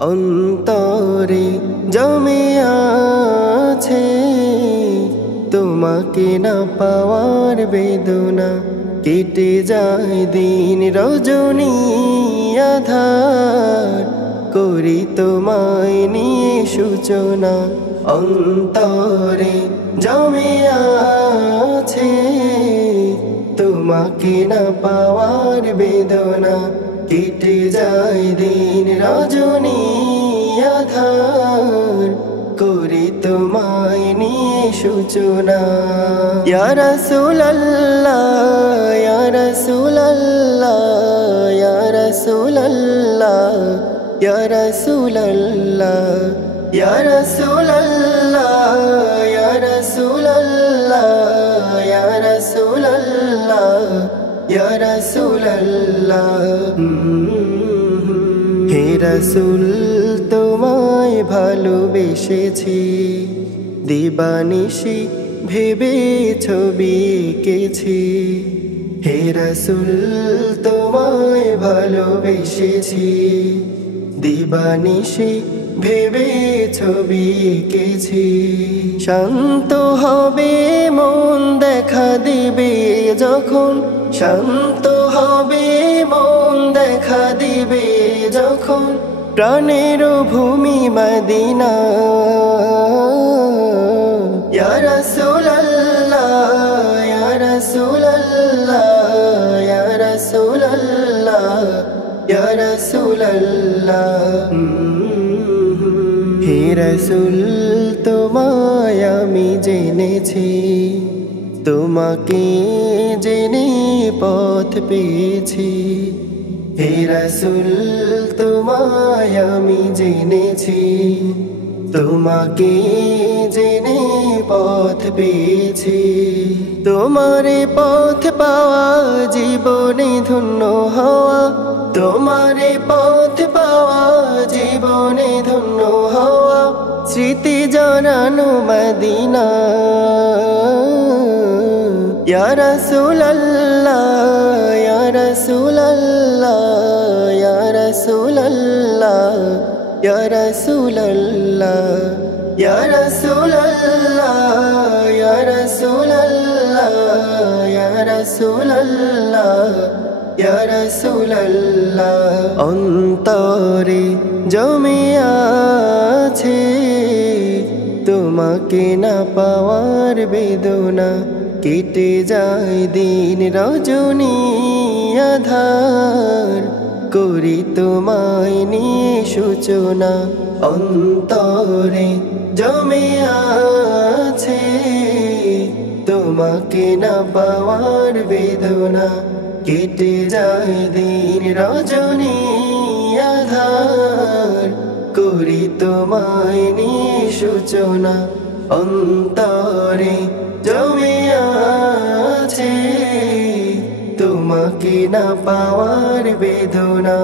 অন্তরে জমে আছে তোমাকে না পাওয়ার বেদনা। কেটে যায় দিন রজনী আধার, করি তোমায় নিয়ে সূচনা। অন্তরে জমে আছে তোমাকে না পাওয়ার বেদনা। কেটে যায় দিন রজনী আধার, করি তোমায় নিয়ে সূচনা। ইয়া রাসূলুল্লাহ ইয়া রাসূলুল্লাহ ইয়া রাসূলুল্লাহ ইয়া রাসূলুল্লাহ ইয়া রাসূলুল্লাহ ইয়া রাসূলুল্লাহ ইয়া রাসূলুল্লাহ ইয়া রাসূলুল্লাহ। হে রাসূল তোমায় ভালোবেসেছি, দিবানিশি ভেবে ছবি এঁকেছি। হে রাসূল তোমায় ভালোবেসেছি, দিবানিশি ভেবে ছবি এঁকেছি। শান্ত হবে মন দেখা দিবে যখন, শান্ত হবে মন দেখা দিবে যখন, প্রাণের ভূমি মদিনা। ইয়া রাসূলুল্লাহ ইয়া রাসূলুল্লাহ ইয়া রাসূলুল্লাহ ইয়া রাসূলুল্লাহ। হে রাসূল তোমায় আমি জেনেছি, তোমাকে জেনে পথ পেয়েছি। হে রাসূল তোমায় আমি জেনেছি, তোমাকে জেনে পথ পেয়েছি। তোমারে পথ পাওয়া জীবনে ধন্য হওয়া, তোমারে পথ পাওয়া জীবনে ধন্য হওয়া, স্মৃতি জানানো মদিনা। ইয়া রাসূলুল্লাহ ইয়া রাসূলুল্লাহ ইয়া রাসূলুল্লাহ ইয়া রাসূলুল্লাহ ইয়া রাসূলুল্লাহ ইয়া রাসূলুল্লাহ ইয়া রাসূলুল্লাহ ইয়া রাসূলুল্লাহ। অন্তরে জমে আছে তোমাকে না পাওয়ার বেদনা। কেটে যায় দিন রজনী আধার, করি তোমায় নিয়ে সূচনা। অন্তরে জমে আছে তোমাকে না পাওয়ার বেদনা। কেটে যায় দিন রজনী আধার, করি তোমায় নিয়ে সূচনা। অন্তরে জমে আছে তোমাকে না পাওয়ার বেদনা।